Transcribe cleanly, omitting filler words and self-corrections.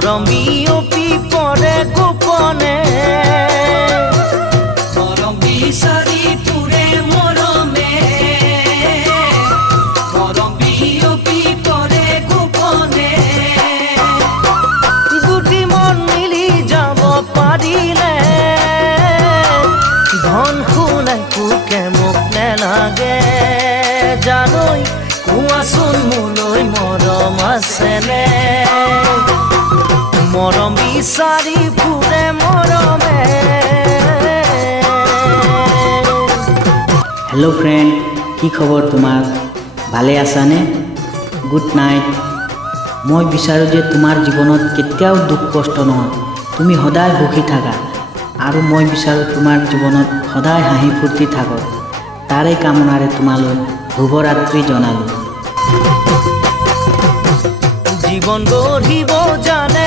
মৰম বিয়পি পৰে গোপনে মৰম বিচাৰি ফুৰে মৰমে মৰম বিয়পি পৰে গোপনে দুটি মন মিলি যাব পাৰিলে ধন সোণাই পোকে মোক নেলাগে জানৈ কোৱাচোন মোলৈ মৰম আছেনে মৰম বিচাৰি ফুৰে মৰমে। हेलो फ्रेंड की खबर तुमार भाले आसाने गुड नाइट मैं विचारों जे तुमार जीवनत केতিয়াও दुख कष्ट নহয় तुमी सदाय सुखी थाका और मैं विचारों तुमार जीवनत सदाय हाहि फूर्ति थाকক तारे कामनारे तुमाলৈ शुभरात्रि जनालो। जीवन गढ़िब जाने